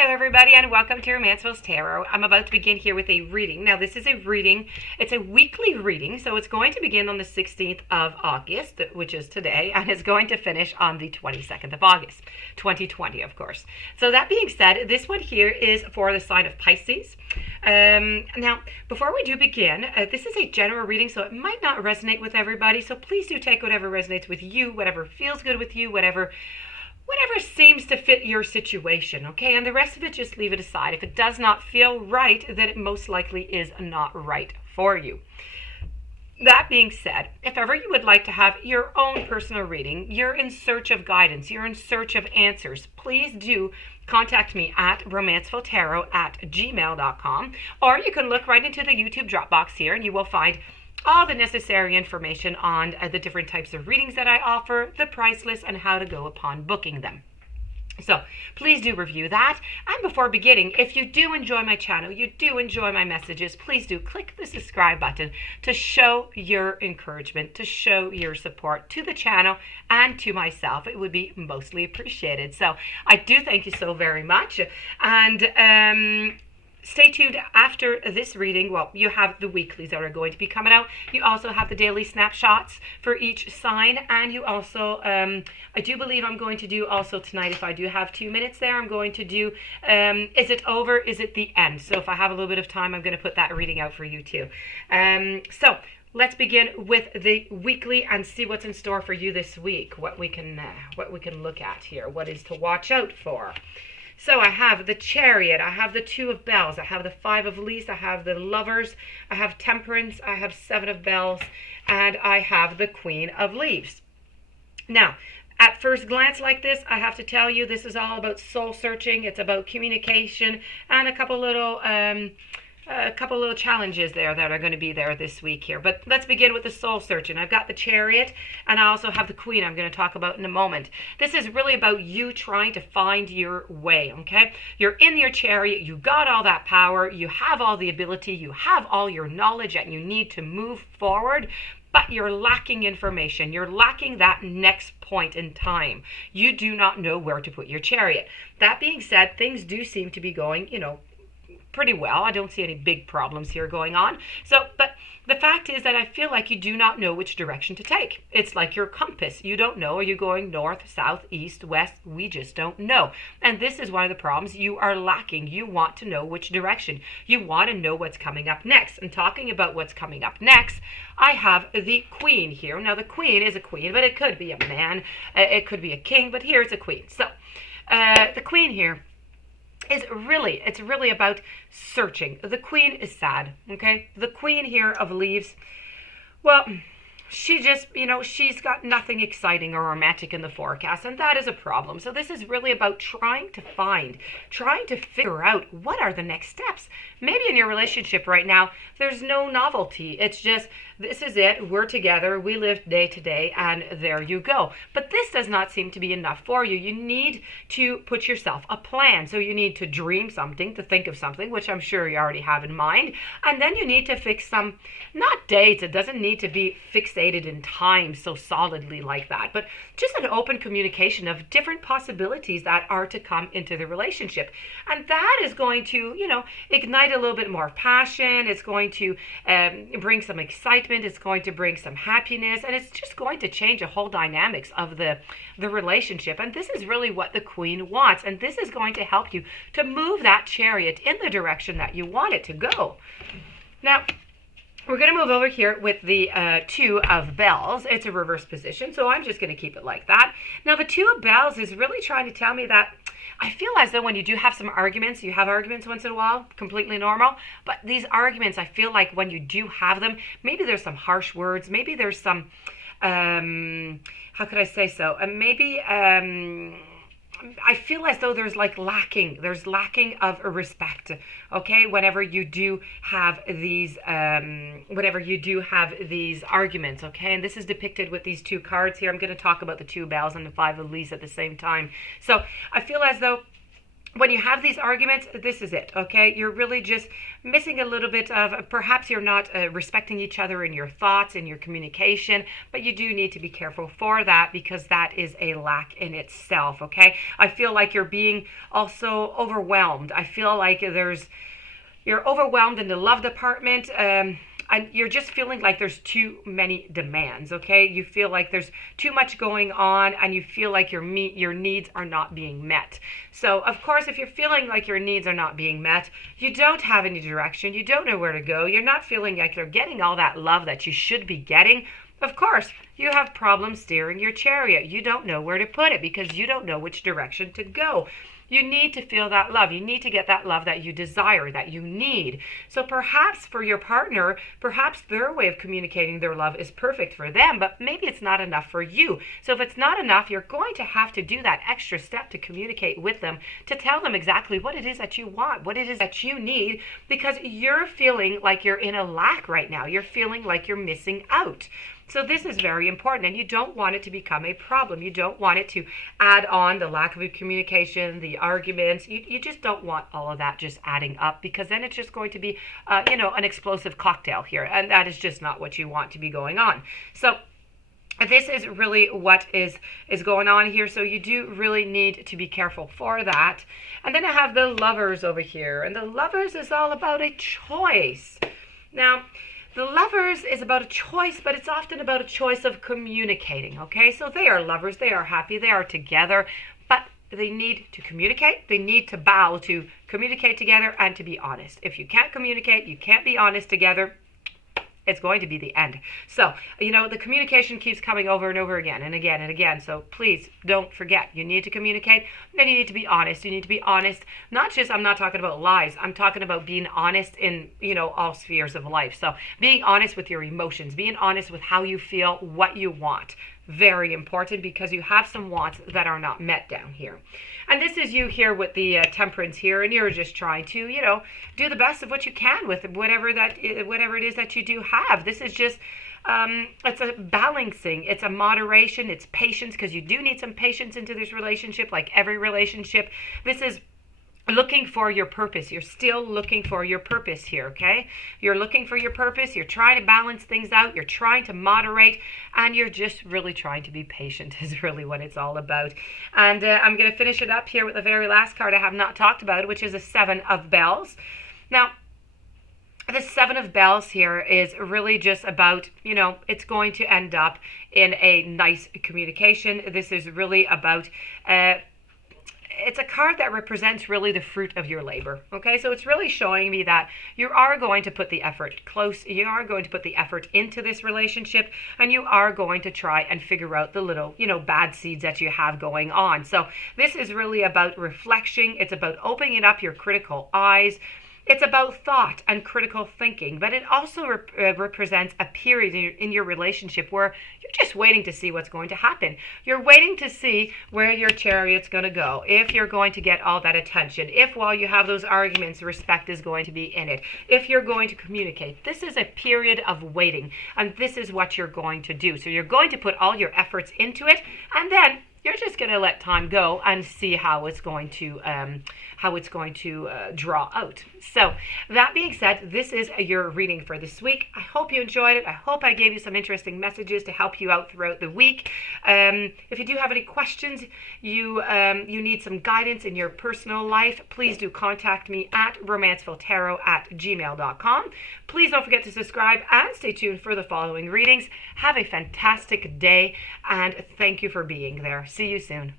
Hello everybody and welcome to Romancefull's Tarot. I'm about to begin here with a reading. Now this is a reading, it's a weekly reading, so it's going to begin on the 16th of August, which is today, and it's going to finish on the 22nd of August, 2020 of course. So that being said, this one here is for the sign of Pisces. Now, before we do begin, this is a general reading, so it might not resonate with everybody, so please do take whatever resonates with you, whatever feels good with you, whatever seems to fit your situation, okay? And the rest of it, just leave it aside. If it does not feel right, then it most likely is not right for you. That being said, if ever you would like to have your own personal reading, you're in search of guidance, you're in search of answers, please do contact me at romancefulltarot@gmail.com, or you can look right into the YouTube Dropbox here and you will find all the necessary information on the different types of readings that I offer, the price list, and how to go upon booking them. So please do review that. And before beginning, if you do enjoy my channel, you do enjoy my messages, please do click the subscribe button to show your encouragement, to show your support to the channel and to myself. It would be mostly appreciated. So I do thank you so very much. And stay tuned after this reading. Well, you have the weeklies that are going to be coming out. You also have the daily snapshots for each sign. And you also, I do believe I'm going to do also tonight, if I do have 2 minutes there, I'm going to do, is it over? Is it the end? So if I have a little bit of time, I'm going to put that reading out for you too. So let's begin with the weekly and see what's in store for you this week. What we can look at here. What is to watch out for. So I have the Chariot, I have the Two of Bells, I have the Five of Leaves, I have the Lovers, I have Temperance, I have Seven of Bells, and I have the Queen of Leaves. Now, at first glance like this, I have to tell you, this is all about soul searching. It's about communication and a couple little challenges there that are going to be there this week here. But let's begin with the soul searching. I've got the Chariot and I also have the Queen I'm going to talk about in a moment. This is really about you trying to find your way, okay? You're in your Chariot, you got all that power, you have all the ability, you have all your knowledge and you need to move forward, but you're lacking information. You're lacking that next point in time. You do not know where to put your Chariot. That being said, things do seem to be going, pretty well. I don't see any big problems here going on. But the fact is that I feel like you do not know which direction to take. It's like your compass. You don't know. Are you going north, south, east, west? We just don't know. And this is one of the problems. You are lacking. You want to know which direction. You want to know what's coming up next. And talking about what's coming up next, I have the Queen here. Now, the Queen is a queen, but it could be a man. It could be a king, but here it's a queen. So the Queen here it's really about searching. The Queen is sad, okay? The Queen here of Leaves, well, she just, she's got nothing exciting or romantic in the forecast, and that is a problem. So this is really about trying to figure out what are the next steps. Maybe in your relationship right now, there's no novelty. It's just, this is it, we're together, we live day to day, and there you go. But this does not seem to be enough for you. You need to put yourself a plan. So you need to dream something, to think of something, which I'm sure you already have in mind. And then you need to fix some, not dates, it doesn't need to be fixated in time so solidly like that, but just an open communication of different possibilities that are to come into the relationship. And that is going to, ignite a little bit more passion. It's going to bring some excitement. It's going to bring some happiness, and it's just going to change the whole dynamics of the relationship. And this is really what the Queen wants, and this is going to help you to move that Chariot in the direction that you want it to go. Now, we're going to move over here with the Two of Bells. It's a reverse position, so I'm just going to keep it like that. Now, the Two of Bells is really trying to tell me that I feel as though when you do have some arguments, you have arguments once in a while, completely normal. But these arguments, I feel like when you do have them, maybe there's some harsh words, maybe there's some, how could I say so? I feel as though there's lacking of respect, okay, whenever you do have these arguments, okay. And this is depicted with these two cards here. I'm going to talk about the Two Bells and the Five of Leaves at the same time. So I feel as though when you have these arguments, this is it, okay? You're really just missing a little bit of, perhaps you're not respecting each other in your thoughts and your communication, but you do need to be careful for that because that is a lack in itself, okay? I feel like you're being also overwhelmed. I feel like you're overwhelmed in the love department. And you're just feeling like there's too many demands, okay? You feel like there's too much going on and you feel like your needs are not being met. So, of course, if you're feeling like your needs are not being met, you don't have any direction, you don't know where to go, you're not feeling like you're getting all that love that you should be getting, of course, you have problems steering your chariot. You don't know where to put it because you don't know which direction to go. You need to feel that love. You need to get that love that you desire, that you need. So perhaps for your partner, perhaps their way of communicating their love is perfect for them, but maybe it's not enough for you. So if it's not enough, you're going to have to do that extra step to communicate with them, to tell them exactly what it is that you want, what it is that you need, because you're feeling like you're in a lack right now. You're feeling like you're missing out. So this is very important, and you don't want it to become a problem. You don't want it to add on the lack of communication, the arguments. You just don't want all of that just adding up, because then it's just going to be, an explosive cocktail here, and that is just not what you want to be going on. So this is really what is going on here. So you do really need to be careful for that. And then I have the Lovers over here, and the Lovers is all about a choice. Now, the Lovers is about a choice, but it's often about a choice of communicating, okay? So they are lovers, they are happy, they are together, but they need to communicate. They need to vow to communicate together and to be honest. If you can't communicate, you can't be honest together, it's going to be the end. So, the communication keeps coming over and over again and again and again. So please don't forget, you need to communicate, then you need to be honest. You need to be honest, not just, I'm not talking about lies, I'm talking about being honest in, all spheres of life. So being honest with your emotions, being honest with how you feel, what you want. Very important, because you have some wants that are not met down here. And this is you here with the Temperance here, and you're just trying to, do the best of what you can with whatever it is that you do have. This is just, it's a balancing, it's a moderation, it's patience, because you do need some patience into this relationship, like every relationship. This is looking for your purpose. You're still looking for your purpose here, okay? You're looking for your purpose. You're trying to balance things out. You're trying to moderate, and you're just really trying to be patient is really what it's all about. And I'm going to finish it up here with the very last card I have not talked about, which is a Seven of Bells. Now, the Seven of Bells here is really just about, it's going to end up in a nice communication. This is really about it's a card that represents really the fruit of your labor. Okay, so it's really showing me that you are going to put the effort you are going to put the effort into this relationship, and you are going to try and figure out the little, bad seeds that you have going on. So this is really about reflection. It's about opening up your critical eyes. It's about thought and critical thinking, but it also represents a period in your relationship where you're just waiting to see what's going to happen. You're waiting to see where your chariot's going to go, if you're going to get all that attention, if while you have those arguments, respect is going to be in it, if you're going to communicate. This is a period of waiting, and this is what you're going to do. So you're going to put all your efforts into it, and then you're just going to let time go and see how it's going to draw out. So that being said, this is your reading for this week. I hope you enjoyed it. I hope I gave you some interesting messages to help you out throughout the week. If you do have any questions, you need some guidance in your personal life, please do contact me at romancefulltarot@gmail.com. Please don't forget to subscribe and stay tuned for the following readings. Have a fantastic day, and thank you for being there. See you soon.